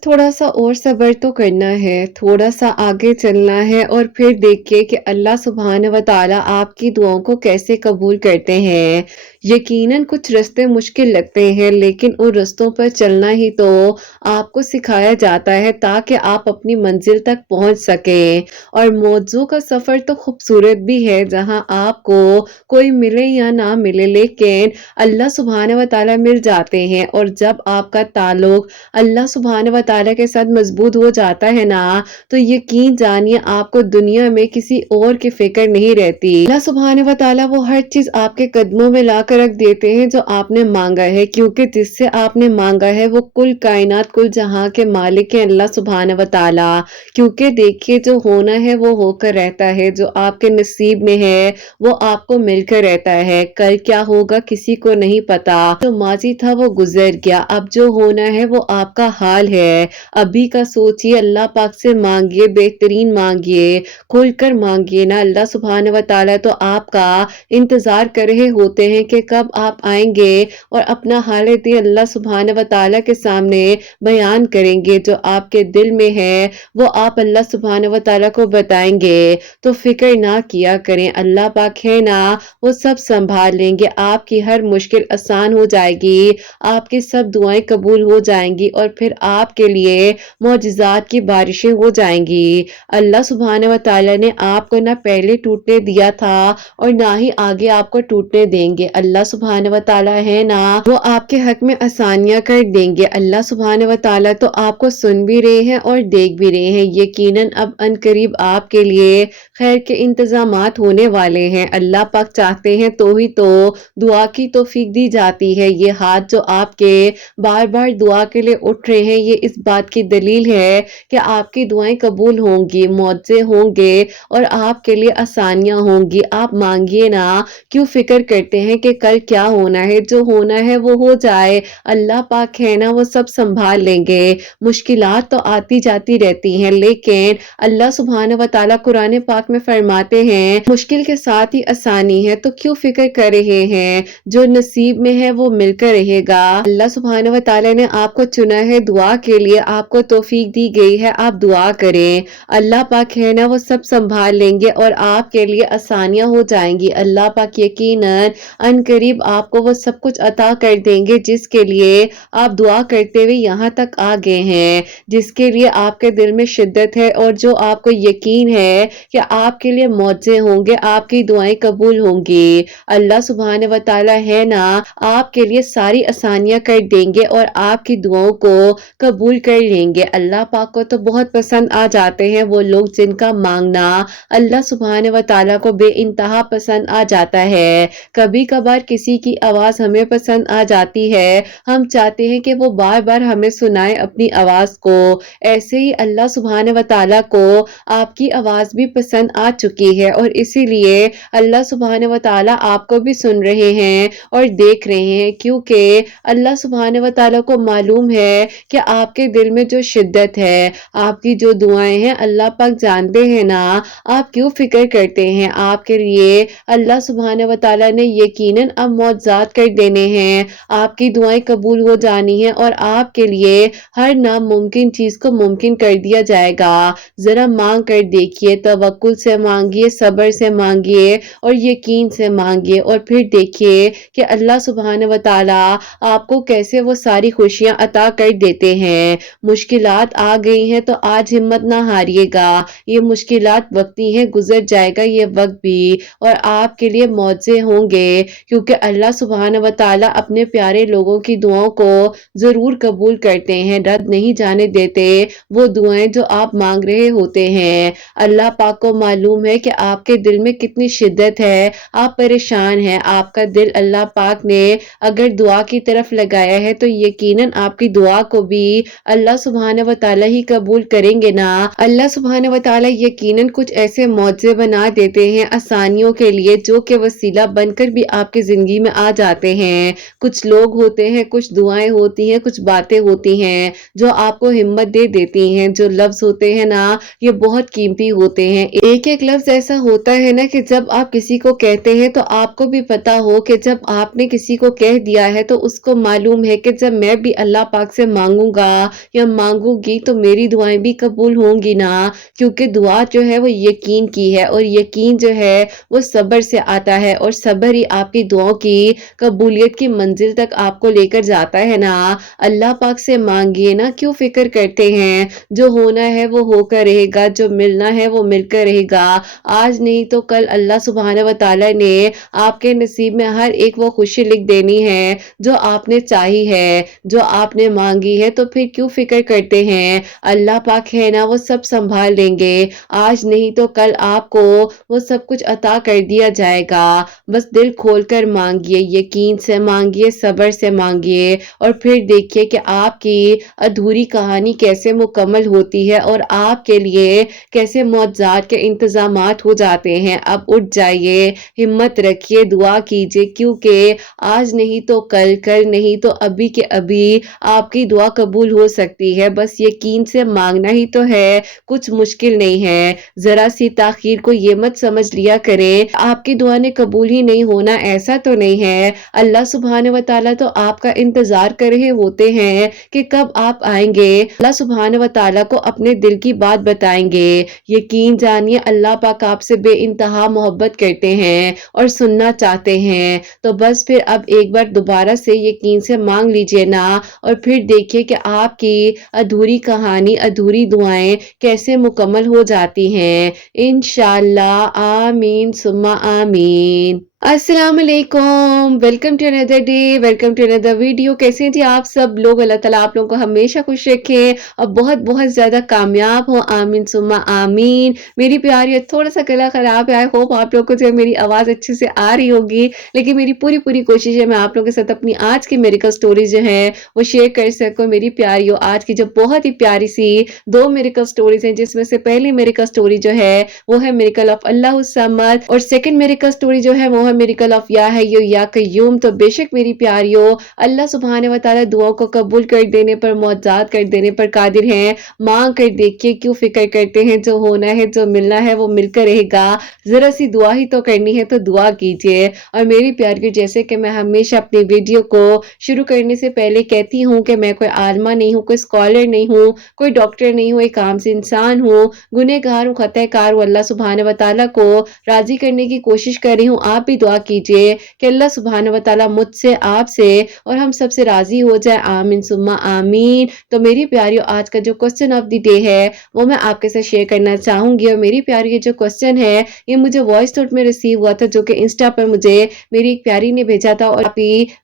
बस थोड़ा-सा और सब्र तो करना है, थोड़ा-सा आगे चलना है और फिर देखिए कि अल्लाह सुब्हानहू व तआला आपकी दुआओं को कैसे कबूल करते हैं। यकीनन कुछ रास्ते मुश्किल लगते हैं, लेकिन उन रास्तों पर चलना ही तो आपको सिखाया जाता है ताकि आप अपनी मंजिल तक पहुँच सकें। और मौजू का सफ़र तो खूबसूरत भी है, जहाँ आपको कोई मिले या ना मिले, लेकिन अल्लाह सुब्हानहू व तआला मिल जाते हैं। और जब आपका ताल्लुक अल्लाह सुब्हानहू व तआला के साथ मजबूत हो जाता है ना, तो यकीन जानिए आपको दुनिया में किसी और की फिक्र नहीं रहती। अल्लाह सुब्हानहू व तआला वो हर चीज आपके कदमों में ला कर रख देते हैं जो आपने मांगा है, क्योंकि जिससे आपने मांगा है वो कुल कायनात कुल जहां के मालिक है अल्लाह सुब्हानहू व तआला। क्योंकि देखिए जो होना है वो होकर रहता है, जो आपके नसीब में है वो आपको मिलकर रहता है। कल क्या होगा किसी को नहीं पता, जो माजी था वो गुजर गया, अब जो होना है वो आपका हाल है। अभी का सोचिए, अल्लाह पाक से मांगिए, बेहतरीन मांगिए, खुलकर मांगिए ना। अल्लाह सुब्हानहू व तआला तो आपका इंतजार कर रहे होते हैं कि कब आप आएंगे और अपना हालत ही अल्लाह सुब्हानहू व तआला के सामने बयान करेंगे। जो आपके दिल में है वो आप अल्लाह सुब्हानहू व तआला को बताएंगे। तो फिक्र ना किया करें, अल्लाह पाक है ना, वो सब संभाल लेंगे। आपकी हर मुश्किल आसान हो जाएगी, आपकी सब दुआएं कबूल हो जाएंगी और फिर आपके लिए मौजिज़ात की बारिशें हो जाएंगी। अल्लाह सुब्हानहू व तआला ने आपको ना पहले टूटने दिया था और ना ही आगे आपको टूटने देंगे। अल्लाह सुब्हानहू व तआला है ना, वो आपके हक में आसानियां कर देंगे। अल्लाह सुब्हानहू व तआला तो आपको सुन भी रहे हैं और देख भी रहे हैं। यकीनन अब अनकरीब आपके लिए खैर के इंतजामात होने वाले हैं। अल्लाह पाक चाहते हैं तो ही तो दुआ की तौफीक दी जाती है। ये हाथ जो आपके बार बार दुआ के लिए उठ रहे हैं, ये इस बात की दलील है कि आपकी दुआएं कबूल होंगी, मौजे होंगे और आपके लिए आसानियां होंगी। आप मांगिए ना, क्यों फिक्र करते हैं कि कल क्या होना है, जो होना है वो हो जाए। अल्लाह पाक है ना, वो सब संभाल लेंगे। मुश्किलात तो आती जाती रहती हैं, लेकिन अल्लाह सुब्हानहू व तआला कुरान पाक में फरमाते हैं मुश्किल के साथ ही आसानी है, तो क्यों फिक्र कर रहे हैं, जो नसीब में है वो मिलकर रहेगा। अल्लाह सुब्हानहू व तआला ने आपको चुना है दुआ के लिए, आपको तौफीक दी गई है, आप दुआ करें। अल्लाह पाक है ना, वो सब संभाल लेंगे और आपके लिए आसानियां हो जाएंगी। अल्लाह पाक यकीनन अनकरीब आपको वो सब कुछ अता कर देंगे जिसके लिए आप दुआ करते हुए यहाँ तक आ गए हैं, जिसके लिए आपके दिल में शिद्दत है और जो आपको यकीन है कि आपके लिए मौजे होंगे, आपकी दुआएं कबूल होंगी। अल्लाह सुब्हानहू व तआला है ना, आपके लिए सारी आसानियां कर देंगे और आपकी दुआओं को कबूल कर लेंगे। अल्लाह पाक को तो बहुत पसंद आ जाते हैं वो लोग जिनका मांगना अल्लाह सुब्हानहू व तआला को बेइंतहा पसंद आ जाता है। कभी कभार किसी की आवाज हमें पसंद आ जाती है, हम चाहते हैं कि वो बार बार हमें सुनाए अपनी आवाज को। ऐसे ही अल्लाह सुब्हानहू व तआला को आपकी आवाज भी पसंद आ चुकी है और इसीलिए अल्लाह सुब्हानहू व तआला आपको भी सुन रहे हैं और देख रहे हैं, क्योंकि अल्लाह सुब्हानहू व तआला को मालूम है कि आपके दिल में जो शिद्दत है, आपकी जो दुआएं हैं, अल्लाह पाक जानते हैं ना आप क्यों फिक्र करते हैं। आपके लिए अल्लाह सुब्हानहू व तआला ने यकीनन अब मौजज़ात कर देने हैं, आपकी दुआएं कबूल हो जानी है और आपके लिए हर नामुमकिन चीज को मुमकिन कर दिया जाएगा। जरा मांग कर देखिए, तवक्कुल से मांगिए, सब्र से मांगिए और यकीन से मांगिए और फिर देखिए कि अल्लाह सुब्हानहू व तआला आपको कैसे वो सारी खुशियां अता कर देते हैं। मुश्किलात आ गई हैं तो आज हिम्मत ना हारिएगा, ये मुश्किलात वक्ती हैं, गुजर जाएगा ये वक्त भी और आपके लिए मौजे होंगे, क्योंकि अल्लाह सुब्हानहू व तआला अपने प्यारे लोगों की दुआओं को जरूर कबूल करते हैं, रद्द नहीं जाने देते वो दुआएं जो आप मांग रहे होते हैं। अल्लाह पाक को मालूम है कि आपके दिल में कितनी शिद्दत है, आप परेशान हैं। आपका दिल अल्लाह पाक ने अगर दुआ की तरफ लगाया है तो यकीनन आपकी दुआ को भी अल्लाह सुब्हानहू व तआला ही कबूल करेंगे ना। अल्लाह सुब्हानहू व तआला यकीनन कुछ ऐसे मौजे बना देते हैं आसानियों के लिए, जो कि वसीला बनकर भी आपकी जिंदगी में आ जाते हैं। कुछ लोग होते हैं, कुछ दुआएं होती हैं, कुछ बातें होती हैं जो आपको हिम्मत दे देती हैं। जो लफ्ज होते हैं ना, ये बहुत कीमती होते हैं। एक एक लफ्ज ऐसा होता है ना कि जब आप किसी को कहते हैं तो आपको भी पता हो कि जब आपने किसी को कह दिया है तो उसको मालूम है कि जब मैं भी अल्लाह पाक से मांगूंगा या मांगूंगी तो मेरी दुआएं भी कबूल होंगी ना, क्योंकि दुआ जो है वो यकीन की है और यकीन जो है वो सब्र से आता है और सब्र ही आपकी दुआओं की कबूलियत की मंजिल तक आपको लेकर जाता है ना। अल्लाह पाक से मांगिए ना, क्यों फिक्र करते हैं? जो होना है वो होकर रहेगा, जो मिलना है वो मिलकर रहेगा। आज नहीं तो कल अल्लाह सुब्हानहू व तआला ने आपके नसीब में हर एक वो खुशी लिख देनी है जो आपने चाही है, जो आपने मांगी है। तो फिर क्यों फिक्र करते हैं? अल्लाह पाक है ना, वो सब संभाल लेंगे। आज नहीं तो कल आपको वो सब कुछ अता कर दिया जाएगा। बस दिल खोलकर मांगिए, यकीन से मांगिए, सब्र से मांगिए और फिर देखिए कि आपकी अधूरी कहानी कैसे मुकम्मल होती है और आपके लिए कैसे मौजज़ात के इंतज़ामात हो जाते हैं। अब उठ जाइए, हिम्मत रखिए, दुआ कीजिए, क्योंकि आज नहीं तो कल, कल नहीं तो अभी के अभी आपकी दुआ कबूल हो सकती है। बस यकीन से मांगना ही तो है, कुछ मुश्किल नहीं है। ज़रा सी ताख़ीर को ये मत समझ लिया करें, आपकी दुआ ने कबूल ही नहीं होना, ऐसा तो नहीं है। अल्लाह सुब्हानहू व तआला तो आपका इंतज़ार कर रहे होते हैं कि कब आप आएँगे। अल्लाह सुब्हानहू व तआला को अपने दिल की बात बताएँगे। यकीन जानिए अल्लाह पाक आपसे बेइंतहा मोहब्बत करते हैं और सुनना चाहते हैं। तो बस फिर अब एक बार दोबारा से यकीन से मांग लीजिए ना और फिर देखिए कि आपकी अधूरी कहानी, अधूरी दुआएं कैसे मुकम्मल हो जाती हैं। इंशाअल्लाह। आमीन सुम्मा आमीन। अस्सलाम वालेकुम, welcome to another day, welcome to another video. कैसे हैं जी आप सब लोग? अल्लाह ताला आप लोगों को हमेशा खुश रखे और बहुत बहुत ज़्यादा कामयाब हो। आमीन सुम्मा आमीन। मेरी प्यारी, थोड़ा सा गला ख़राब है, आई होप आप लोग को जो है मेरी आवाज़ अच्छे से आ रही होगी, लेकिन मेरी पूरी कोशिश है मैं आप लोगों के साथ अपनी आज की मेडिकल स्टोरी जो है वो शेयर कर सकूँ। मेरी प्यारियों, आज की जो बहुत ही प्यारी सी 2 मेडिकल स्टोरीज़ हैं, जिसमें से पहली मेडिकल स्टोरी जो है वो है मिरेकल ऑफ अल्लाहु समद और सेकंड मेडिकल स्टोरी जो है वो है मिरेकल ऑफ या हय्यु या कय्यूम। तो बेशक मेरी प्यारियों, अल्लाह सुब्हानहू व तआला दुआओं को कबूल कर देने पर, मौजज़ात कर देने पर कादिर हैं। मांग कर देखिए, क्यों फिक्र करते हैं? जो होना है, जो मिलना है वो मिलकर रहेगा। जरा सी दुआ ही तो करनी है, तो दुआ कीजिए। और मेरी प्यारियों, जैसे कि मैं हमेशा अपनी वीडियो को शुरू करने से पहले कहती हूँ कि मैं कोई आलिमा नहीं हूँ, कोई स्कॉलर नहीं हूँ, कोई डॉक्टर नहीं हूँ, एक आम सी इंसान हूँ, गुनहगार हूँ, खताकार हूँ। अल्लाह सुब्हानहू व तआला को राज़ी करने की कोशिश कर रही हूँ। आप भी दुआ कीजिए कि अल्लाह सुब्हानहू व तआला मुझसे, आपसे और हम सब से राज़ी हो जाए। आमीन सुम्मा आमीन। तो मेरी प्यारियों, आज का जो क्वेश्चन ऑफ द डे है वो मैं आपके साथ शेयर करना चाहूँगी। और मेरी प्यारी, ये जो क्वेश्चन है ये मुझे वॉइस नोट में रिसीव हुआ था, जो कि इंस्टा पर मुझे मेरी एक प्यारी ने भेजा था। और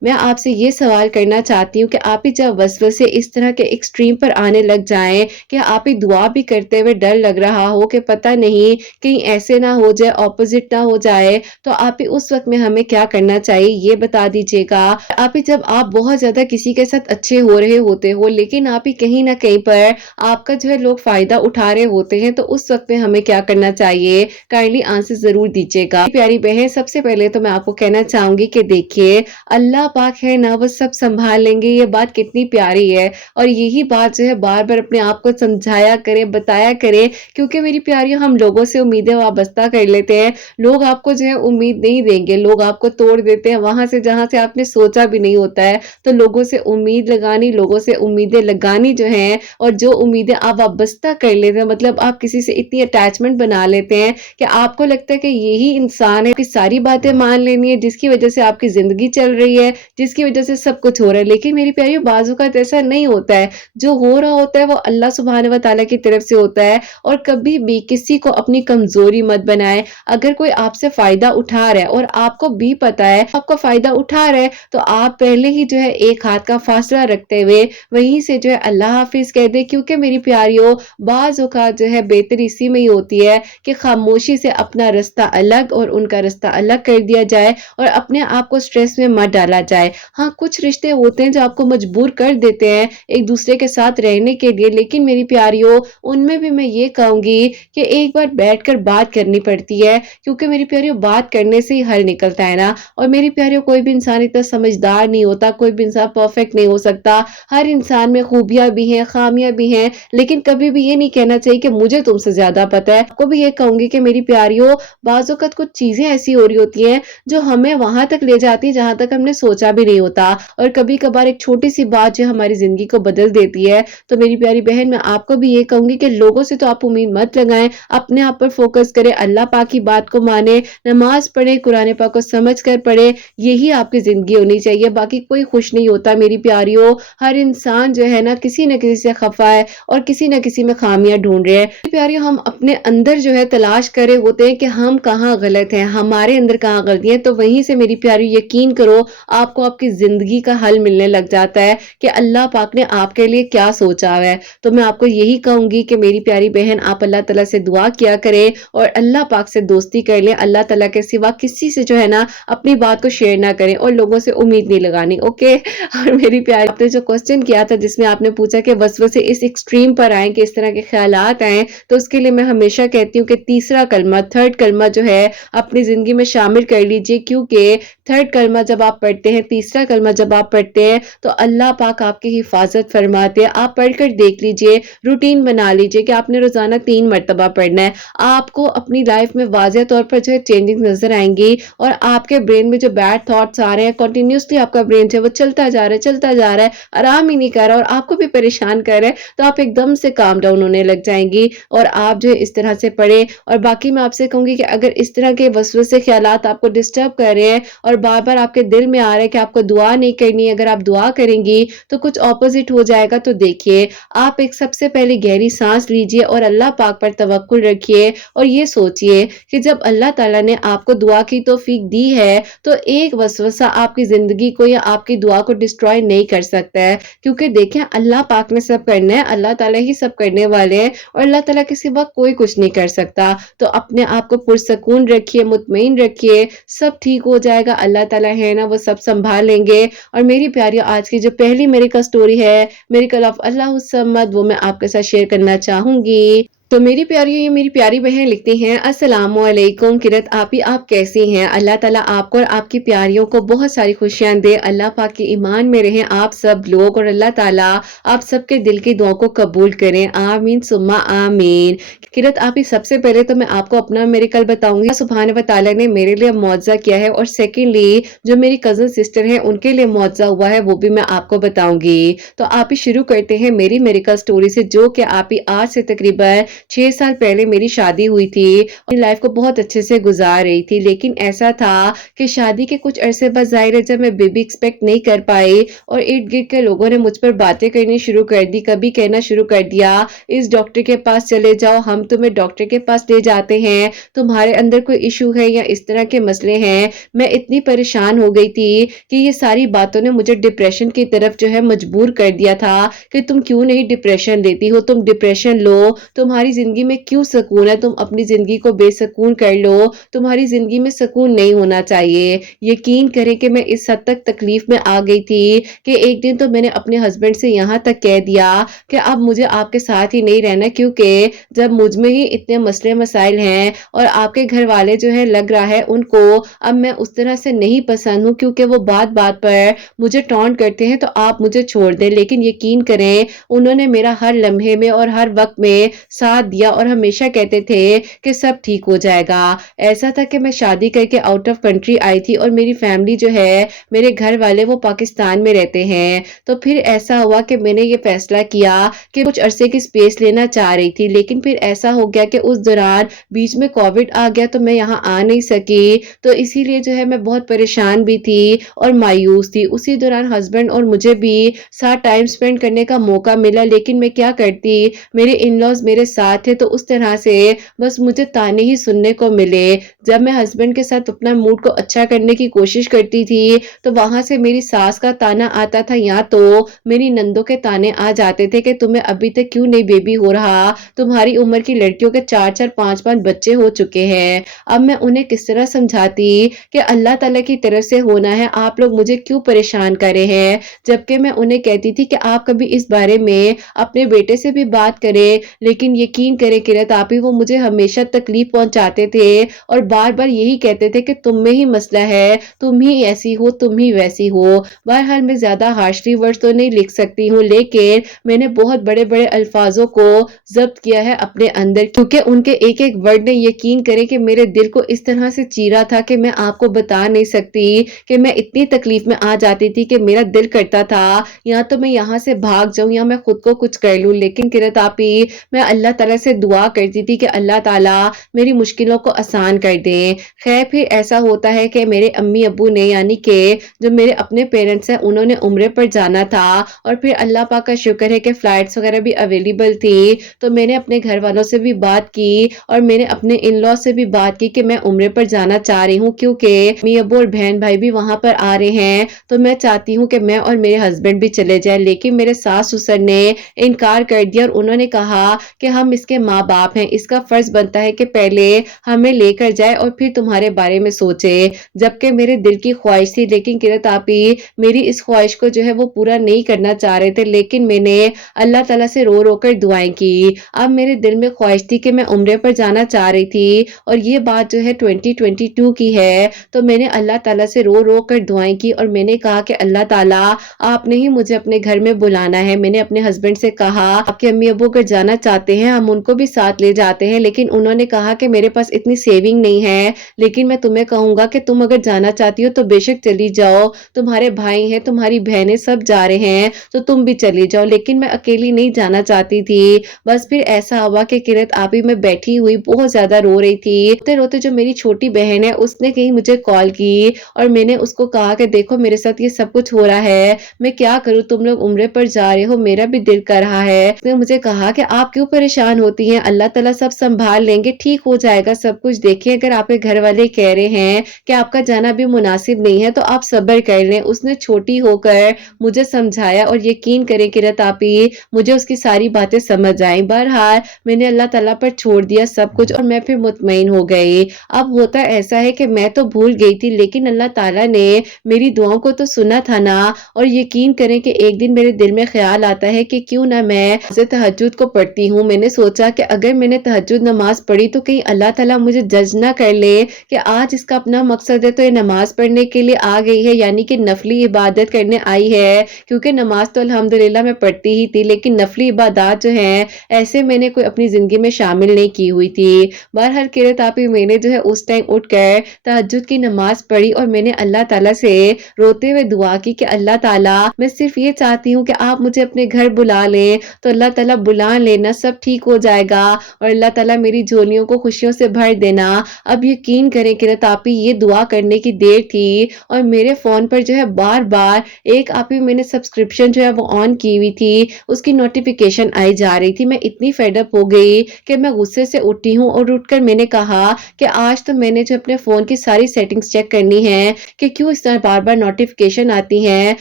मैं आपसे ये सवाल करना चाहती हूँ कि आप ही जब वसवसे इस तरह के एक्सट्रीम पर आने लग जाएं कि आप ही दुआ भी करते हुए डर लग रहा हो कि पता नहीं कहीं ऐसे ना हो जाए, ऑपोजिट ना हो जाए, तो आप ही उस वक्त में हमें क्या करना चाहिए ये बता दीजिएगा। आप ही जब आप बहुत ज्यादा किसी के साथ अच्छे हो रहे होते हो, लेकिन आप ही कहीं ना कहीं पर आपका जो है लोग फायदा उठा रहे होते हैं, तो उस वक्त में हमें क्या करना चाहिए? काइंडली आंसर जरूर दीजिएगा। प्यारी बहन, सबसे पहले तो मैं आपको कहना चाहूंगी कि देखिए, अल्लाह पाक है ना, वो सब संभाल लेंगे। ये बात कितनी प्यारी है और यही बात जो है बार बार अपने आप को समझाया करें, बताया करें, क्योंकि मेरी प्यारियों, हम लोगों से उम्मीदें वाबस्ता कर लेते हैं। लोग आपको जो है उम्मीद नहीं देंगे, लोग आपको तोड़ देते हैं वहां से जहां से आपने सोचा भी नहीं होता है। तो लोगों से उम्मीद लगानी, लोगों से उम्मीदें लगानी जो है, और जो उम्मीदें आप वाबस्ता कर लेते हैं, मतलब आप किसी से इतनी अटैचमेंट बना लेते हैं कि आपको लगता है कि यही इंसान है, कि सारी बातें मान लेनी है, जिसकी वजह से आपकी जिंदगी चल रही है, जिसकी वजह से सब कुछ हो रहा है। लेकिन मेरी प्यारी, बाजू का ऐसा नहीं होता है। जो हो रहा होता है वो अल्लाह सुब्हानहू व तआला की तरफ से होता है। और कभी भी किसी को अपनी कमजोरी मत बनाए। अगर कोई आपसे फायदा उठा रहा है और आपको भी पता है आपका फायदा उठा रहा है, तो आप पहले ही जो है एक हाथ का फासला रखते हुए वहीं से जो है अल्लाह हाफिज कह दे। क्योंकि मेरी प्यारियों, बाज़ औक़ात जो है बेहतरी इसी में ही होती है कि खामोशी से अपना रास्ता अलग और उनका रास्ता अलग कर दिया जाए और अपने आप को स्ट्रेस में मत डाला जाए। हाँ, कुछ रिश्ते होते हैं जो आपको मजबूर कर देते हैं एक दूसरे के साथ रहने के लिए, लेकिन मेरी प्यारियों, उनमें भी मैं ये कहूंगी कि एक बार बैठकर बात करनी पड़ती है। क्योंकि मेरी प्यारियों, बात करने से ही हल निकलता है ना। और मेरी प्यारियों, कोई भी इंसान इतना समझदार नहीं होता, कोई भी इंसान परफेक्ट नहीं हो सकता। हर इंसान में खूबियाँ भी हैं, खामियाँ भी हैं, लेकिन कभी भी ये नहीं कहना चाहिए कि मुझे तुमसे ज़्यादा पता है। आपको भी ये कहूँगी कि मेरी प्यारियों, बाज़ औक़ात कुछ चीज़ें ऐसी हो रही होती हैं, जो हमें वहाँ तक ले जाती है जहाँ तक हमने सोचा भी नहीं होता। और कभी-कभार एक छोटी-सी बात जो हमारी ज़िंदगी को बदल देती है। तो मेरी प्यारी बहन, मैं आपको भी ये कहूँगी कि लोगों से तो आप उम्मीद मत लगाएँ, अपने आप पर फ़ोकस करें, अल्लाह पाक की बात को मानें, नमाज़ पढ़ें, कुरान पाक को समझ कर पढ़ें, यही आपकी ज़िंदगी होनी चाहिए। बाकी कोई खुश नहीं होता मेरी प्यारियों, हर इंसान जो है ना किसी न किसी से खफ़ा है और किसी न किसी में ख़ामियाँ ढूँढ रहे हैं। मेरी प्यारियों, हम अपने अंदर जो है तलाश कर रहे होते हैं कि हम कहाँ गलत हैं, हमारे अंदर कहाँ गलती है, तो वहीं से मेरी प्यारी यकीन करो, आपको आपकी ज़िंदगी का हल मिलने लग जाता है कि अल्लाह पाक ने आपके लिए क्या सोचा हुआ है। तो मैं आपको यही कहूँगी कि मेरी प्यारी बहन, आप अल्लाह ताला से दुआ किया करें और अल्लाह पाक से दोस्ती कर लें। अल्लाह ताला के सिवा किसी से जो है ना अपनी बात को शेयर ना करें और लोगों से उम्मीद नहीं लगानी, ओके? और मेरी प्यारी, आपने जो क्वेश्चन किया था जिसमें आपने पूछा कि वसवसे इस एक्सट्रीम पर आएँ कि इस तरह के ख़्यालात आएँ, तो उसके लिए मैं हमेशा कहती हूँ कि तीसरा कलमा, थर्ड कलमा जो है अपनी ज़िंदगी में शामिल कर लीजिए, क्योंकि थर्ड कलमा जब आप पढ़ते हैं, तीसरा कलमा जब आप पढ़ते हैं, तो अल्लाह पाक आपकी हिफाजत फरमाते हैं। आप पढ़कर देख लीजिए, रूटीन बना लीजिए कि आपने रोज़ाना 3 मर्तबा पढ़ना है। आपको अपनी लाइफ में वाज़ेह तौर पर जो है चेंजेस नज़र आएँगी और आपके ब्रेन में जो बैड थॉट्स आ रहे हैं, कंटिन्यूअसली आपका ब्रेन जो है वो चलता जा रहा है, चलता जा रहा है, आराम ही नहीं कर रहा और आपको भी परेशान कर रहा है, तो आप एकदम से काम डाउन होने लग जाएँगी और आप जो है इस तरह से पढ़ें। और बाकी मैं आपसे कहूँगी कि अगर इस तरह के वसवसे ख़्यालात आपको डिस्टर्ब कर रहे हैं और बार-बार आपके दिल में आ रहा है कि आपको दुआ नहीं करनी है, अगर आप दुआ करेंगी तो कुछ ऑपोज़िट हो जाएगा, तो देखिए, आप एक सबसे पहले गहरी साँस लीजिए और अल्लाह पाक पर तवक्कुल रखिए और ये सोचिए कि जब अल्लाह ताला ने आपको दुआ की तौफ़ीक दी है, तो एक वसवसा आपकी ज़िंदगी को या आपकी दुआ को डिस्ट्रॉय नहीं कर सकता है। क्योंकि देखें, अल्लाह पाक ने सब करना है, अल्लाह ताला ही सब करने वाले हैं और अल्लाह ताला के सिवा कोई कुछ नहीं कर सकता। तो अपने आप को पुरसकून रखिए, मुतमईन रखिए, सब ठीक हो जाएगा। अल्लाह ताला है ना, वो सब सँभाल लेंगे। और मेरी प्यारी, आज की जो पहली मिरेकल स्टोरी है, मिरेकल ऑफ अल्लाहु सम्मद, वो मैं आपके साथ शेयर करना चाहूँगी। तो मेरी प्यारियों, ये मेरी प्यारी बहन लिखती हैं, अस्सलामु अलैकुम किरत आपी, आप कैसी हैं? अल्लाह ताला आपको और आपकी प्यारियों को बहुत सारी खुशियाँ दे। अल्लाह पाक के ईमान में रहें आप सब लोग और अल्लाह ताला आप सबके दिल की दुआओं को कबूल करें। आमीन सुम्मा आमीन। किरत आपी, सबसे पहले तो मैं आपको अपना मिरेकल बताऊँगी। सुभान व तआला ने मेरे लिए मुआवज़ा किया है और सेकंडली जो मेरी कज़न सिस्टर है उनके लिए मुआवज़ा हुआ है, वो भी मैं आपको बताऊँगी। तो आप ही शुरू करते हैं मेरी मिरेकल स्टोरी से, जो कि आप ही आज से तकरीबन 6 साल पहले मेरी शादी हुई थी। अपनी लाइफ को बहुत अच्छे से गुजार रही थी, लेकिन ऐसा था कि शादी के कुछ अरसे बाद ज़ाहिर है जब मैं बेबी एक्सपेक्ट नहीं कर पाई और इर्द-गिर्द के लोगों ने मुझ पर बातें करनी शुरू कर दी। कभी कहना शुरू कर दिया, इस डॉक्टर के पास चले जाओ, हम तुम्हें डॉक्टर के पास ले जाते हैं, तुम्हारे अंदर कोई इशू है या इस तरह के मसले हैं। मैं इतनी परेशान हो गई थी कि ये सारी बातों ने मुझे डिप्रेशन की तरफ जो है मजबूर कर दिया था कि तुम क्यों नहीं डिप्रेशन लेती हो, तुम डिप्रेशन लो, तुम्हारी ज़िंदगी में क्यों सुकून है, तुम अपनी ज़िंदगी को बेसुकून कर लो, तुम्हारी ज़िंदगी में सुकून नहीं होना चाहिए। यकीन करें कि मैं इस हद तक तकलीफ़ में आ गई थी कि एक दिन तो मैंने अपने हस्बैंड से यहाँ तक कह दिया कि अब मुझे आपके साथ ही नहीं रहना, क्योंकि जब मुझ में ही इतने मसले मसाइल हैं और आपके घर वाले जो है लग रहा है उनको अब मैं उस तरह से नहीं पसंद हूँ, क्योंकि वो बात-बात पर मुझे टॉन्ट करते हैं, तो आप मुझे छोड़ दें। लेकिन यकीन करें, उन्होंने मेरा हर लम्हे में और हर वक़्त में साथ दिया और हमेशा कहते थे कि सब ठीक हो जाएगा। ऐसा था कि मैं शादी करके आउट ऑफ कंट्री आई थी और मेरी फैमिली जो है, मेरे घर वाले वो पाकिस्तान में रहते हैं। तो फिर ऐसा हुआ कि मैंने ये फैसला किया कि कुछ अरसे की स्पेस लेना चाह रही थी, लेकिन फिर ऐसा हो गया कि उस दौरान बीच में कोविड आ गया, तो मैं यहाँ आ नहीं सकी। तो इसीलिए जो है मैं बहुत परेशान भी थी और मायूस थी। उसी दौरान हस्बैंड और मुझे भी साथ टाइम स्पेंड करने का मौका मिला, लेकिन मैं क्या करती, मेरे इन-लॉज़ मेरे साथ थे, तो उस तरह से बस मुझे ताने ही सुनने को मिले। जब मैं हस्बैंड के साथ अपना मूड को अच्छा करने की कोशिश करती थी, तो वहाँ से मेरी सास का ताना आता था या तो मेरी नंदों के ताने आ जाते थे कि तुम्हें अभी तक क्यों नहीं बेबी हो रहा, तुम्हारी उम्र की लड़कियों के 4-4 5-5 बच्चे हो चुके हैं। अब मैं उन्हें किस तरह समझाती कि अल्लाह ताला की तरफ से होना है, आप लोग मुझे क्यों परेशान कर रहे हैं। जबकि मैं उन्हें कहती थी कि आप कभी इस बारे में अपने बेटे से भी बात करें, लेकिन यकीन करें किरत आपी, वो मुझे हमेशा तकलीफ पहुंचाते थे और बार बार यही कहते थे कि तुम में ही मसला है, तुम ही ऐसी हो, तुम ही वैसी हो। बहरहाल मैं ज्यादा हार्शली वर्ड्स तो नहीं लिख सकती हूँ, लेकिन मैंने बहुत बड़े बड़े अल्फाजों को जब्त किया है अपने अंदर, क्योंकि उनके एक एक वर्ड ने यकीन करें कि मेरे दिल को इस तरह से चीरा था कि मैं आपको बता नहीं सकती कि मैं इतनी तकलीफ में आ जाती थी कि मेरा दिल करता था या तो मैं यहाँ से भाग जाऊं या मैं खुद को कुछ कर लूं। लेकिन किरत आपी, मैं अल्लाह ताला से दुआ करती थी कि अल्लाह ताला मेरी मुश्किलों को आसान कर दे। खैर फिर ऐसा होता है कि मेरे अम्मी अब्बू ने, यानी कि जो मेरे अपने पेरेंट्स हैं, उन्होंने उम्रे पर जाना था और फिर अल्लाह पाक का शुक्र है कि फ्लाइट्स वगैरह भी अवेलेबल थी। तो मैंने अपने घर वालों से भी बात की और मैंने अपने इन लॉ से भी बात की कि मैं उम्रे पर जाना चाह रही हूँ, क्योंकि अम्मी अब्बू और बहन भाई भी वहां पर आ रहे हैं, तो मैं चाहती हूँ कि मैं और मेरे हस्बैंड भी चले जाएं। लेकिन मेरे सास ससुर ने इनकार कर दिया और उन्होंने कहा कि हम इसके माँ बाप हैं, इसका फर्ज बनता है कि पहले हमें लेकर जाए और फिर तुम्हारे बारे में सोचे। जबकि मेरे दिल की ख्वाहिश थी, लेकिन किरत आपी मेरी इस ख्वाहिश को जो है वो पूरा नहीं करना चाह रहे थे। लेकिन मैंने अल्लाह ताला से रो रो कर दुआएं की। अब मेरे दिल में ख्वाहिश थी कि मैं उम्रे पर जाना चाह रही थी और ये बात जो है 2022 की है। तो मैंने अल्लाह ताला से रो रो कर दुआएं की और मैंने कहा कि अल्लाह ताला, आपने ही मुझे अपने घर में बुलाना है। मैंने अपने हस्बैंड से कहा आपके अम्मी अब्बू अगर जाना चाहते हैं हम उनको भी साथ ले जाते हैं, लेकिन उन्होंने कहा कि मेरे पास इतनी सेविंग नहीं है, लेकिन मैं तुम्हें कहूंगा कि तुम अगर जाना चाहती हो तो बेशक चली जाओ, तुम्हारे भाई हैं, तुम्हारी बहनें सब जा रहे हैं, तो तुम भी चली जाओ। लेकिन मैं अकेली नहीं जाना चाहती थी। बस फिर ऐसा हुआ कि किरत आपी मैं बैठी हुई बहुत ज्यादा रो रही थी। रोते रोते जो मेरी छोटी बहन है उसने कहीं मुझे कॉल की और मैंने उसको कहा कि देखो मेरे साथ ये सब कुछ हो रहा है, मैं क्या करूं, तुम लोग उम्रे पर जा रहे हो, मेरा भी दिल कर रहा है। उसने मुझे कहा कि आप क्यों परेशान होती हैं, अल्लाह ताला सब संभाल लेंगे, ठीक हो जाएगा सब कुछ। देखिए अगर आपके घर वाले कह रहे हैं कि आपका जाना भी मुनासिब नहीं है तो आप सब्र कर लें। उसने छोटी होकर मुझे समझाया और यकीन करें किरत आपी मुझे उसकी सारी बातें समझ आई। बहरहाल मैंने अल्लाह ताला पर छोड़ दिया सब कुछ और मैं फिर मुतमईन हो गई। अब होता ऐसा है कि मैं तो भूल गई थी, लेकिन अल्लाह ताला ने मेरी दुआओं को तो सुना था ना। और यकीन करें कि एक दिन मेरे दिल में ख्याल आता है कि क्यों ना मैं तहज्जुद को पढ़ती हूँ। मैंने सोचा कि अगर मैंने तहज्जुद नमाज पढ़ी तो कहीं अल्लाह ताला मुझे जज ना कर ले कि आज इसका अपना मकसद है तो ये नमाज पढ़ने के लिए आ गई है, यानी कि नफली इबादत करने आई है। क्योंकि नमाज तो अल्हम्दुलिल्लाह मैं पढ़ती ही थी, लेकिन नफली इबादत जो हैं ऐसे मैंने कोई अपनी जिंदगी में शामिल नहीं की हुई थी। बहरहाल किरत आपी मैंने जो है उस टाइम उठकर तहज्जुद की नमाज पढ़ी और मैंने अल्लाह ताला से रोते हुए दुआ की कि अल्लाह ताला मैं सिर्फ ये चाहती हूँ कि आप मुझे अपने घर बुला लें, तो अल्लाह ताला बुला लेना, सब ठीक हो जाएगा और अल्लाह ताला मेरी झोलियों को खुशियों से भर देना। अब यकीन करें किरत आपी ये दुआ करने की देर थी और मेरे फोन पर जो है बार बार एक आपी मैंने सब्सक्रिप्शन जो है वो ऑन की हुई थी, उसकी नोटिफिकेशन आई जा रही थी। मैं इतनी फेडअप हो गई कि मैं गुस्से से उठी हूँ और उठकर मैंने कहा कि आज तो मैंने जो अपने फोन की सारी सेटिंग्स चेक करनी है कि क्यों इस तरह बार बार नोटिफिकेशन आती हैं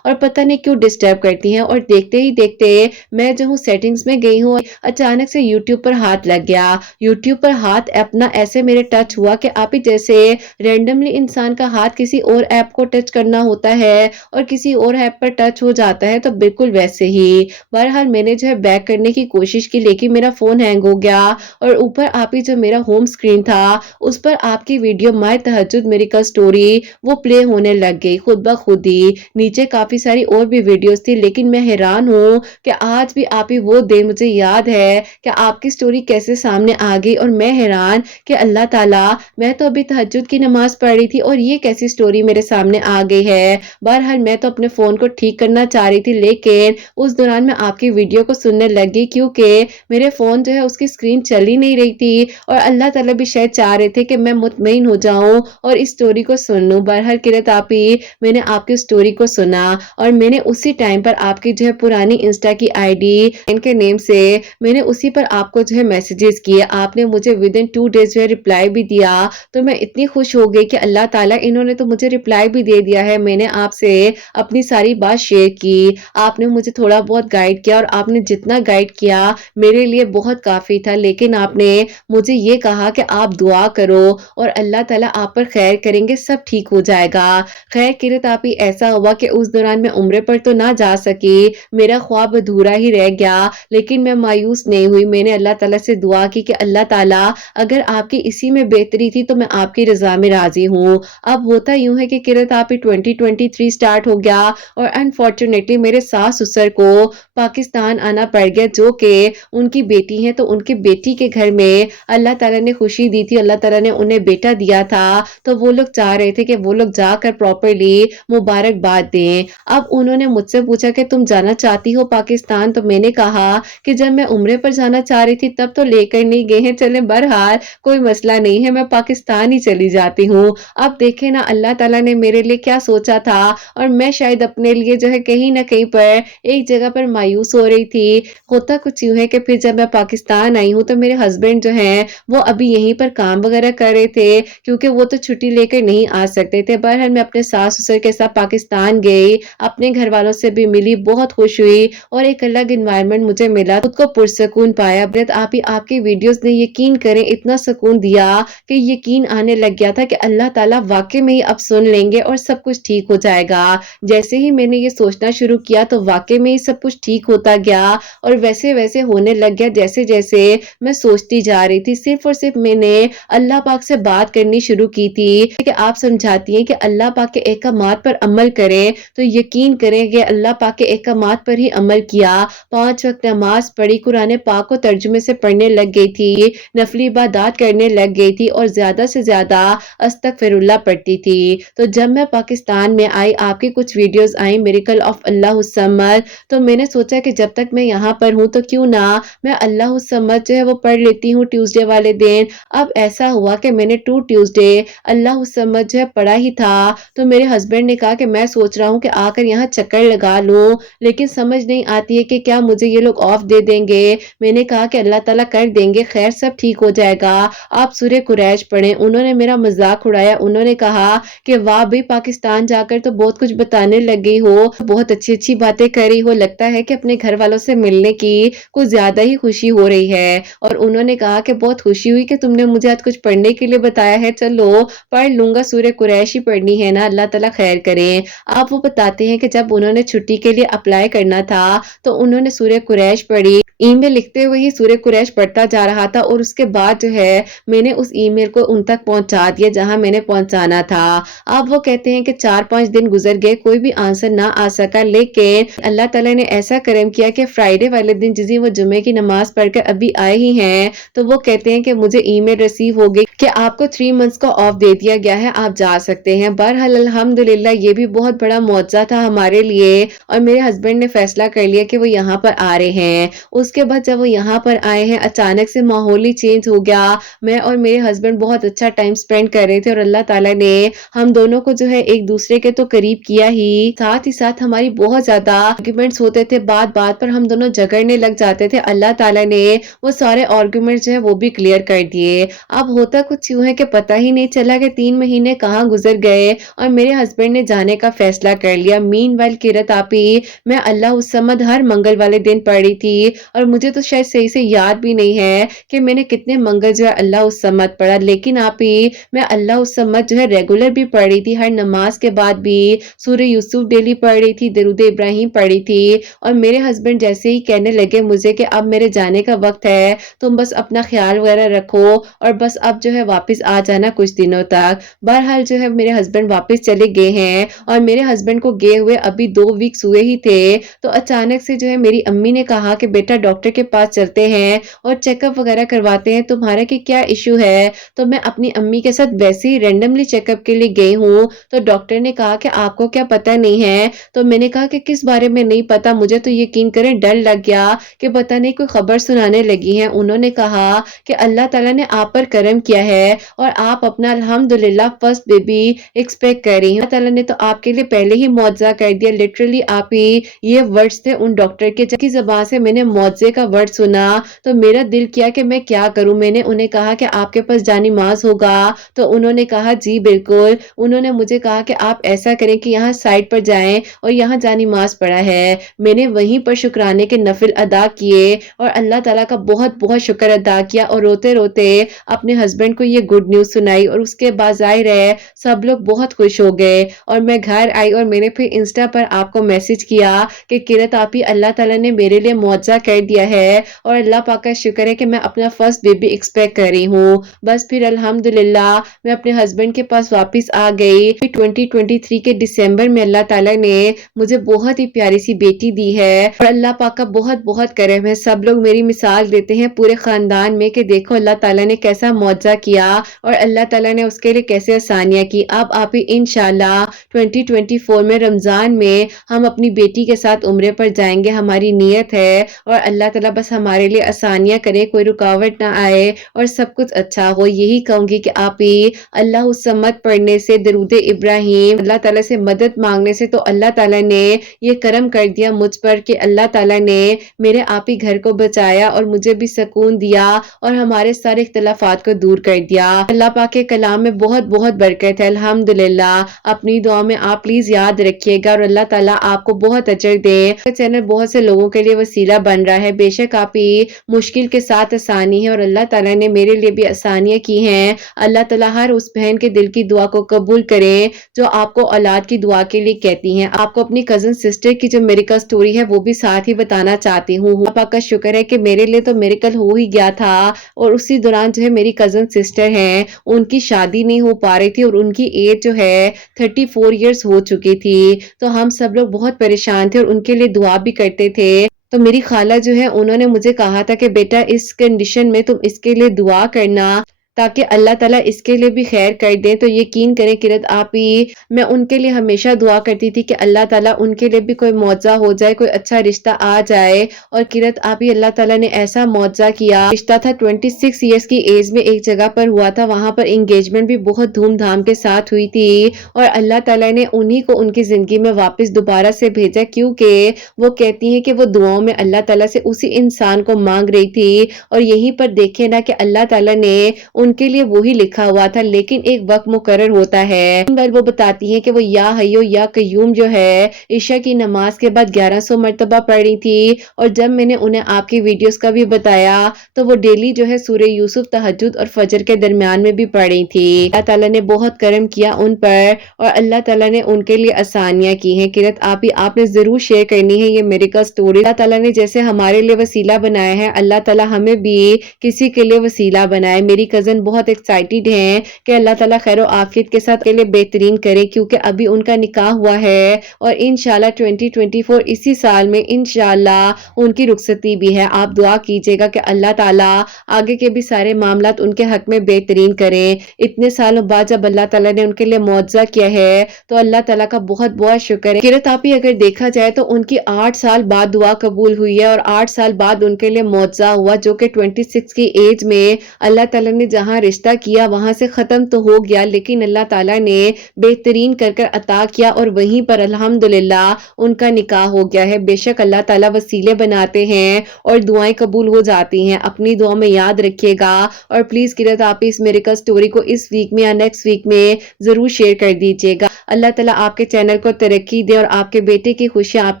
और पता नहीं क्यों डिस्टर्ब करती हैं। और देखते ही देखते मैं जो हूँ सेटिंग्स में गई हूँ, अचानक से यूट्यूब पर हाथ लग गया। यूट्यूब पर हाथ अपना ऐसे मेरे टच हुआ कि आप ही जैसे रेंडमली इंसान का हाथ किसी और ऐप को टच करना होता है और किसी और ऐप पर टच हो जाता है, तो बिल्कुल वैसे ही। बहरहाल मैंने जो है बैक करने की कोशिश की, लेकिन मेरा फोन हैंग हो गया और ऊपर आप ही जो मेरा होम स्क्रीन था उस पर आपकी वीडियो माय तहज्जुद मेडिकल स्टोरी वो प्ले होने लग गई खुद ब खुद ही। नीचे काफी सारी और भी वीडियोस थी, लेकिन मैं हैरान हूँ कि आज भी आप ही वो दिन मुझे याद है कि आपकी स्टोरी कैसे सामने आ गई। और मैं हैरान कि अल्लाह ताला, मैं तो अभी तहज्जुद की नमाज पढ़ रही थी और ये कैसी स्टोरी मेरे सामने आ गई है। बहरहाल मैं तो अपने फोन को ठीक करना चाह रही थी, लेकिन उस दौरान मैं आपकी वीडियो को सुनने लगी, क्योंकि मेरे फोन जो है उसकी स्क्रीन चल ही नहीं रही थी और अल्लाह ताला भी शायद चाह रहे थे कि मैं मुतमईन हो जाऊं और इस स्टोरी को सुन लूं। बहरहाल किरत आपी मैंने आपकी स्टोरी को सुना और मैंने उसी टाइम पर आपकी जो है पुरानी इंस्टा की आईडी इनके नेम से मैंने उसी पर आपको जो है मैसेजेस किए। आपने मुझे विद इन 2 डेज जो है रिप्लाई भी दिया, तो मैं इतनी खुश हो गई कि अल्लाह ताला, इन्होंने तो मुझे रिप्लाई भी दे दिया है। मैंने आपसे अपनी सारी बात शेयर की, आपने मुझे थोड़ा बहुत गाइड किया और आपने जितना गाइड किया मेरे लिए बहुत काफी था। लेकिन आपने मुझे ये कहा कि आप दुआ करो और अल्लाह ताला आप पर खैर करेंगे, सब ठीक हो जाएगा। खैर किरत आप ही ऐसा हुआ कि उस दौरान मैं उम्रे पर तो ना जा सकी, मेरा ख्वाब अधूरा ही रह गया, लेकिन मैं मायूस नहीं हुई। میں نے اللہ تعالیٰ سے دعا کی کہ اللہ تعالیٰ اگر آپ کی اسی میں بہتری تھی تو میں آپ کی رضا میں راضی ہوں۔ اب ہوتا یوں ہے کہ قرۃ آپ 2023 سٹارٹ ہو گیا اور انفارچونیٹلی میرے ساس سسر کو پاکستان آنا پڑ گیا، جو کہ ان کی بیٹی ہیں، تو ان کی بیٹی کے گھر میں اللہ تعالیٰ نے خوشی دی تھی، اللہ تعالیٰ نے انہیں بیٹا دیا تھا، تو وہ لوگ چاہ رہے تھے کہ وہ لوگ جا کر پراپرلی مبارکباد دیں۔ اب انہوں نے مجھ سے پوچھا کہ تم جانا چاہتی ہو پاکستان؟ تو میں نے کہا کہ جب میں عمرے پر جانا چاہ رہی تھی تب تو لے کر نہیں گئے ہیں، چلیں بہرحال کوئی مسئلہ نہیں ہے، میں پاکستان ہی چلی جاتی ہوں۔ اب دیکھیں نا اللہ تعالیٰ نے میرے لیے کیا سوچا تھا، اور میں شاید اپنے لیے جو ہے کہیں نہ کہیں پر ایک جگہ پر مایوس ہو رہی تھی۔ ہوتا کچھ یوں ہے کہ پھر جب میں پاکستان آئی ہوں تو میرے ہسبینڈ جو ہیں وہ ابھی یہیں پر کام وغیرہ کر رہے تھے، کیونکہ وہ تو چھٹی لے کر نہیں آ سکتے تھے۔ بہرحال میں اپنے ساس سسر کے ساتھ پاکستان گئی، اپنے گھر والوں سے بھی ملی، بہت خوش ہوئی اور ایک الگ انوائرمنٹ مجھے ملا، خود کو پرسکون پایا۔ آپ کی ویڈیوز نے یقین کریں اتنا سکون دیا کہ یقین آنے لگ گیا تھا کہ اللہ تعالیٰ واقعی میں ہی اب سن لیں گے اور سب کچھ ٹھیک ہو جائے گا۔ جیسے ہی میں نے یہ سوچنا شروع کیا تو واقعی میں ہی سب کچھ ٹھیک ہوتا گیا اور ویسے ویسے ہونے لگ گیا جیسے جیسے میں سوچتی جا رہی تھی۔ صرف اور صرف میں نے اللہ پاک سے بات کرنی شروع کی تھی کہ آپ سمجھاتی ہیں کہ اللہ پاک کے احکامات پر عمل کریں، تو یقین کریں کہ اللہ پاک کے احکامات پر ہی عمل کیا۔ 5 وقت نماز پڑھی، قرآن پاک کو ترجمے سے پڑھنے لگ گئی تھی، نفلی عبادات کرنے لگ گئی تھی اور زیادہ سے زیادہ استغفر اللہ پڑھتی تھی۔ تو جب میں پاکستان میں آئی، آپ کی کچھ ویڈیوز آئیں میریکل آف اللہ الصمد، تو میں نے سوچا کہ جب تک میں یہاں پر ہوں تو کیوں نہ میں اللہ الصمد جو ہے وہ پڑھ لیتی ہوں ٹیوزڈے والے دن۔ اب ایسا ہوا کہ میں نے 2 ٹیوزڈے اللہ الصمد جو ہے پڑھا ہی تھا، تو میرے ہسبینڈ نے کہا کہ میں سوچ رہا ہوں کہ آ کر یہاں چکر لگا لوں، لیکن سمجھ نہیں آتی ہے کہ کیا مجھے یہ لوگ آف دے دیں گے۔ میں نے کہا کہ اللہ تعالیٰ کر دیں گے، خیر سب ٹھیک ہو جائے گا، آپ سورہ قریش پڑھیں۔ انہوں نے میرا مذاق اڑایا، انہوں نے کہا کہ واہ بھی پاکستان جا کر تو بہت کچھ بتانے لگی ہو، بہت اچھی اچھی باتیں کر رہی ہو، لگتا ہے کہ اپنے گھر والوں سے ملنے کی کچھ زیادہ ہی خوشی ہو رہی ہے۔ اور انہوں نے کہا کہ بہت خوشی ہوئی کہ تم نے مجھے آج کچھ پڑھنے کے لیے بتایا ہے، چلو پڑھ لوں گا، سورہ قریش ہی پڑھنی ہے نا، اللہ تعالیٰ خیر کریں۔ آپ وہ بتاتے ہیں کہ جب انہوں نے چھٹی کے لیے اپلائی کرنا تھا تو انہوں نے سورہ قریش پڑھی، ای میل لکھتے ہوئے ہی سورہ قریش پڑھتا جا رہا تھا، اور اس کے بعد جو ہے میں نے اس ای میل کو ان تک پہنچا دیا جہاں میں نے پہنچانا تھا۔ اب وہ کہتے ہیں کہ 4-5 دن گزر گئے، کوئی بھی آنسر نہ آ سکا، لیکن اللہ تعالیٰ نے ایسا کرم کیا کہ فرائیڈے والے دن جس دن وہ جمعے کی نماز پڑھ کر ابھی آئے ہی ہیں، تو وہ کہتے ہیں کہ مجھے ای میل ریسیو ہو گئی کہ آپ کو 3 منتھس کا آف دے دیا گیا ہے، آپ جا سکتے ہیں۔ بہرحال الحمدللہ یہ بھی بہت بڑا معجزہ تھا ہمارے لیے، اور میرے ہسبینڈ نے فیصلہ کر لیا کہ وہ یہاں پر آ رہے ہیں۔ اس کے بعد جب وہ یہاں پر آئے ہیں اچانک سے ماحول ہی چینج ہو گیا، میں اور میرے ہسبینڈ بہت اچھا ٹائم سپینڈ کر رہے تھے، اور اللہ تعالیٰ نے ہم دونوں کو جو ہے ایک دوسرے کے تو قریب کیا ہی ساتھ ہماری بہت زیادہ آرگیومنٹس ہوتے تھے، بات بات پر ہم دونوں جھگڑنے لگ جاتے تھے، اللہ تعالیٰ نے وہ سارے آرگیومنٹس جو ہے وہ بھی کلیئر کر دیے۔ اب ہوتا کچھ یوں ہے کہ پتہ ہی نہیں چلا کہ 3 مہینے کہاں گزر گئے، اور میرے ہسبینڈ نے جانے کا فیصلہ کر لیا۔ مین وائل قرۃ آپی میں اللہ الصمد ہر منگل والے دن پڑھی تھی، اور مجھے تو شاید صحیح سے یاد بھی نہیں ہے کہ میں نے کتنے منگل جو ہے اللہ الصمد پڑھا، لیکن آپی میں اللہ الصمد جو ہے ریگولر بھی پڑھ رہی تھی، ہر نماز کے بعد بھی سورہ یوسف ڈیلی پڑھ رہی تھی، درود ابراہیم پڑھی تھی، اور میرے ہسبینڈ جیسے ہی کہنے لگے مجھے کہ اب میرے جانے کا وقت ہے، تم بس اپنا خیال وغیرہ رکھو اور بس اب جو ہے واپس آ جانا کچھ دنوں تک۔ بہرحال جو ہے میرے ہسبینڈ واپس چلے گئے ہیں، اور میرے ہسبینڈ کو گئے ہوئے ابھی 2 ویکس ہوئے ہی تھے، تو اچانک سے جو ہے میری امی نے کہا کہ بیٹا ڈاکٹر کے پاس چلتے ہیں اور چیک اپ وغیرہ کرواتے ہیں، تمہارا کہ کیا ایشو ہے؟ تو میں اپنی امی کے ساتھ ویسے ہی رینڈملی چیک اپ کے لیے گئی ہوں، تو ڈاکٹر نے کہا کہ آپ کو کیا پتہ نہیں ہے؟ تو میں نے کہا کہ کس بارے میں نہیں پتا، مجھے تو یقین کریں ڈر لگ گیا کہ پتہ نہیں کوئی خبر سنانے لگی ہیں۔ انہوں نے کہا کہ اللہ تعالیٰ نے آپ پر کرم کیا ہے اور آپ اپنا الحمدللہ فرسٹ بیبی ایکسپیکٹ کر رہی ہیں، اللہ تعالیٰ نے تو آپ کے لیے پہلے ہی معجزہ کر دیا۔ لٹرلی آپ ہی یہ ورڈز تھے ان ڈاکٹر کے، جب کی زبان سے میں نے معجزے کا ورڈ سنا تو میرا دل کیا کہ میں کیا کروں۔ میں نے انہیں کہا کہ آپ کے پاس جانی ماز ہوگا، تو انہوں نے کہا جی بالکل۔ انہوں نے مجھے کہا کہ آپ ایسا کریں کہ یہاں سائٹ پر جائیں اور یہاں جانی ماز پڑا ہے۔ میں نے وہیں پر شکرانے کے نفل ادا کیے اور اللہ تعالیٰ کا بہت بہت شکر ادا کیا، اور روتے روتے اپنے ہسبینڈ کو یہ گڈ نیوز سنائی، اور اس کے بعد ظاہر ہے سب لوگ بہت خوش ہو گئے، اور میں گھر آئی اور میں نے پھر انسٹا پر آپ کو میسج کیا کہ قرۃ آپی اللہ تعالیٰ نے میرے لیے معجزہ کر دیا ہے اور اللہ پاک کا شکر ہے کہ میں اپنا فرسٹ بیبی ایکسپیکٹ کر رہی ہوں۔ بس پھر الحمدللہ میں اپنے ہسبینڈ کے پاس واپس آ گئی۔ 2023 کے دسمبر میں اللہ تعالیٰ نے مجھے بہت ہی پیاری سی بیٹی دی ہے، اور اللہ پاک کا بہت بہت کرم ہے۔ سب لوگ میری مثال دیتے ہیں پورے خاندان میں کہ دیکھو اللہ تعالیٰ نے کیسا معجزہ کیا اور اللہ تعالیٰ نے اس کے لیے کیسے آسانیاں کی۔ اب آپ ہی انشاءاللہ 2024 میں رمضان میں ہم اپنی بیٹی کے ساتھ عمرے پر جائیں گے، ہماری نیت ہے، اور اللہ تعالیٰ بس ہمارے لیے آسانیاں کرے، کوئی رکاوٹ نہ آئے اور سب کچھ اچھا ہو۔ یہی کہوں گی کہ آپ ہی اللہ الصمد پڑھنے سے، درود ابراہیم، اللہ تعالیٰ سے مدد مانگنے سے، تو اللہ تعالیٰ نے یہ کرم کر دیا مجھ پر کہ اللہ تعالیٰ نے میرے آپ ہی گھر کو بچایا اور مجھے بھی سکون دیا اور ہمارے سارے اختلافات کو دور کر دیا۔ اللہ پاک کے کلام میں بہت بہت برکت ہے الحمدللہ۔ اپنی دعا میں آپ پلیز یاد رکھیے گا، اور اللہ تعالیٰ آپ کو بہت اجر دے۔ چینل بہت سے لوگوں کے لیے وسیلہ بن رہا ہے، بے شک آپ ہی مشکل کے ساتھ آسانی ہے، اور اللہ تعالیٰ نے میرے لیے بھی آسانیاں کی ہیں۔ اللہ تعالیٰ ہر اس بہن کے دل کی دعا کو قبول کرے جو آپ کو اولاد کی دعا کے لیے کہتی ہیں۔ آپ کو اپنی کزن سسٹر کی جو میریکل سٹوری ہے وہ بھی ساتھ ہی بتانا چاہتی ہوں۔ اللہ پاک کا شکر ہے کہ میرے لیے تو میریکل ہو ہی گیا تھا، اور اسی دوران جو ہے میری کزن سسٹر ہیں ان کی شادی نہیں ہو پا رہی تھی، اور ان کی ایج جو ہے 34 ایئرز ہو چکی تھی، تو ہم سب لوگ بہت پریشان تھے اور ان کے لیے دعا بھی کرتے تھے۔ تو میری خالہ جو ہے انہوں نے مجھے کہا تھا کہ بیٹا اس کنڈیشن میں تم اس کے لیے دعا کرنا تاکہ اللہ تعالیٰ اس کے لیے بھی خیر کر دیں۔ تو یقین کریں قرت آپ ہی میں ان کے لیے ہمیشہ دعا کرتی تھی کہ اللہ تعالیٰ ان کے لیے بھی کوئی معجزہ ہو جائے، کوئی اچھا رشتہ آ جائے، اور قرت آپ ہی اللہ تعالیٰ نے ایسا معجزہ کیا۔ رشتہ تھا 26 ایئرز کی ایج میں ایک جگہ پر ہوا تھا، وہاں پر انگیجمنٹ بھی بہت دھوم دھام کے ساتھ ہوئی تھی، اور اللہ تعالیٰ نے انہی کو ان کی زندگی میں واپس دوبارہ سے بھیجا، کیونکہ وہ کہتی ہیں کہ وہ دعاؤں میں اللہ تعالیٰ سے اسی انسان کو مانگ رہی تھی، اور یہیں پر دیکھیں نا کہ اللہ تعالیٰ نے ان کے لیے وہی لکھا ہوا تھا، لیکن ایک وقت مقرر ہوتا ہے۔ وہ بتاتی ہیں کہ وہ یا حیو یا قیوم جو ہے عشاء کی نماز کے بعد 1100 مرتبہ پڑھ رہی تھی، اور جب میں نے انہیں آپ کی ویڈیوز کا بھی بتایا تو وہ ڈیلی جو ہے سورہ یوسف تہجد اور فجر کے درمیان میں بھی پڑھ رہی تھی۔ اللہ تعالیٰ نے بہت کرم کیا ان پر، اور اللہ تعالیٰ نے ان کے لیے آسانیاں کی ہیں۔ قرت آپ نے ضرور شیئر کرنی ہے یہ میریکل سٹوری۔ اللہ تعالیٰ نے جیسے ہمارے لیے وسیلہ بنایا ہے، اللہ تعالیٰ ہمیں بھی کسی کے لیے وسیلہ بنائے۔ میری کزن بہت ایکسائٹیڈ ہیں کہ اللہ تعالیٰ خیر و عافیت کے ساتھ کے لیے بہترین کرے، کیونکہ ابھی ان کا نکاح ہوا ہے، اور انشاءاللہ 2024 اسی سال میں انشاءاللہ ان کی رخصتی بھی ہے۔ آپ دعا کیجئے گا کہ اللہ تعالیٰ آگے کے بھی سارے معاملات ان کے حق میں بہترین کریں۔ اتنے سالوں بعد جب اللہ تعالیٰ نے ان کے لیے معجزہ کیا ہے تو اللہ تعالیٰ کا بہت بہت شکر ہے۔ قرت آپ ہی اگر دیکھا جائے تو ان کی 8 سال بعد دعا قبول ہوئی ہے، اور 8 سال بعد ان کے لیے معجزہ ہوا، جو کہ 26 کی ایج میں اللہ تعالیٰ نے جہاں رشتہ کیا وہاں سے ختم تو ہو گیا، لیکن اللہ تعالیٰ نے بہترین کر کر عطا کیا، اور وہیں پر الحمدللہ ان کا نکاح ہو گیا ہے۔ بے شک اللہ تعالیٰ وسیلے بناتے ہیں اور دعائیں قبول ہو جاتی ہیں۔ اپنی دعا میں یاد رکھیے گا، اور پلیز قرت آپ اس میریکل سٹوری کو اس ویک میں یا نیکسٹ ویک میں ضرور شیئر کر دیجیے گا۔ اللہ تعالیٰ آپ کے چینل کو ترقی دے، اور آپ کے بیٹے کی خوشیاں آپ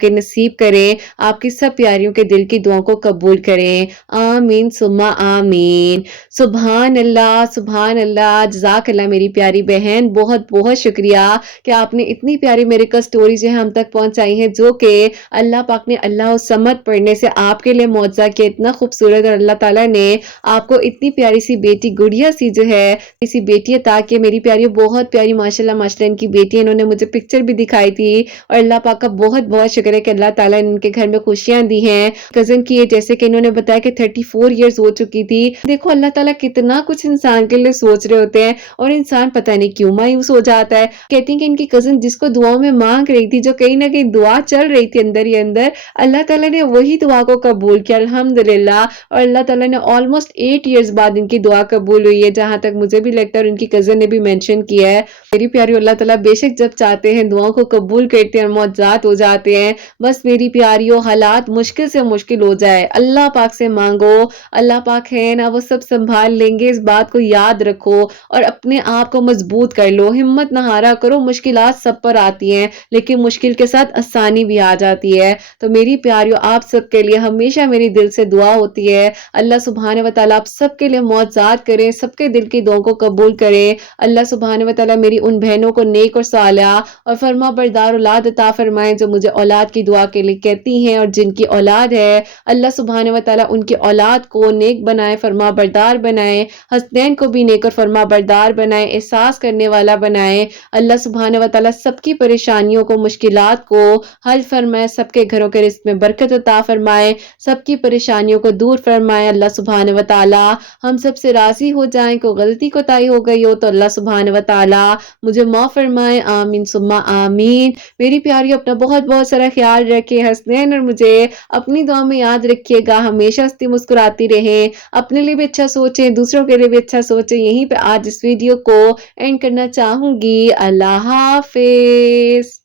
کے نصیب کریں، آپ کی سب پیاریوں کے دل کی دعاؤں کو قبول کریں، آمین ثم آمین۔ سبحان اللہ، سبحان اللہ، جزاک اللہ میری پیاری بہن، بہت بہت شکریہ کہ آپ نے اتنی پیاری میریکل سٹوری جو ہے ہم تک پہنچائی ہیں، جو کہ اللہ پاک نے اللہ الصمد پڑھنے سے آپ کے لیے معجزہ کیا، اتنا خوبصورت، اور اللہ تعالیٰ نے آپ کو اتنی پیاری سی بیٹی، گڑیا سی جو ہے اسی بیٹی عطا کی۔ میری پیاری بہت پیاری ماشاءاللہ ماشاءاللہ ان کی بیٹی، انہوں نے مجھے پکچر بھی دکھائی تھی، اور اللہ پاک کا بہت بہت شکر ہے کہ اللہ تعالیٰ نے ان کے گھر میں خوشیاں دی ہیں۔ کزن کی جیسے کہ انہوں نے بتایا کہ 34 ایئرز ہو چکی تھی۔ دیکھو اللہ تعالیٰ کتنا کچھ انسان کے لیے سوچ رہے ہوتے ہیں، اور انسان پتہ نہیں کیوں مایوس ہو جاتا ہے۔ کہتی ہیں کہ ان کی کزن جس کو دعاؤں میں مانگ رہی تھی، جو کہیں نہ کہیں دعا چل رہی تھی اندر ہی اندر، اللہ تعالیٰ نے وہی دعا کو قبول کیا الحمدللہ، اور اللہ تعالیٰ نے آلموسٹ 8 ایئرز بعد ان کی دعا قبول ہوئی ہے، جہاں تک مجھے بھی لگتا ہے، اور ان کی کزن نے بھی مینشن کیا ہے۔ میری پیاری اللہ تعالیٰ بے شک جب چاہتے ہیں دعاؤں کو قبول کرتے ہیں اور معجزات ہو جاتے ہیں۔ بس میری پیاریوں حالات مشکل سے مشکل ہو جائے، اللہ پاک سے مانگو، اللہ پاک ہے نا وہ سب سنبھال لیں گے، اس بات کو یاد رکھو اور اپنے آپ کو مضبوط کر لو، ہمت نہ ہارا کرو، مشکلات سب پر آتی ہیں لیکن مشکل کے ساتھ آسانی بھی آ جاتی ہے۔ تو میری پیاریوں، آپ سب کے لیے ہمیشہ میری دل سے دعا ہوتی ہے، اللہ سبحانہ وتعالیٰ آپ سب کے لیے معجزات کریں، سب کے دل کی دعاؤں کو قبول کریں۔ اللہ سبحانہ وتعالیٰ میری ان بہنوں کو نیک اور صالحہ اور فرما بردار اولاد عطا فرمائیں جو مجھے اولاد کی دعا کے لیے کہتی ہیں، اور جن کی اولاد ہے اللہ سبحانہ وتعالیٰ ان کی اولاد کو نیک بنائے، فرما بردار بنائے، حسنین کو بھی نیک اور فرما بردار بنائے، احساس کرنے والا بنائے۔ اللہ سبحانہ وتعالیٰ سب کی پریشانیوں کو، مشکلات کو حل فرمائے، سب کے گھروں کے رزق میں برکت عطا فرمائے، سب کی پریشانیوں کو دور فرمائے۔ اللہ سبحانہ وتعالیٰ ہم سب سے راضی ہو جائیں، کوئی غلطی کوتاہی ہو گئی ہو تو اللہ سبحانہ وتعالیٰ مجھے معاف فرمائے، آمین ثم آمین۔ میری پیاری اپنا بہت بہت سارا خیال رکھے، حسنین اور مجھے اپنی دعا میں یاد رکھیے گا، ہمیشہ ہنستی مسکراتی رہیں، اپنے لیے بھی اچھا سوچیں، دوسروں کے لیے بھی اچھا سوچیں۔ یہیں پہ آج اس ویڈیو کو اینڈ کرنا چاہوں گی۔ اللہ حافظ۔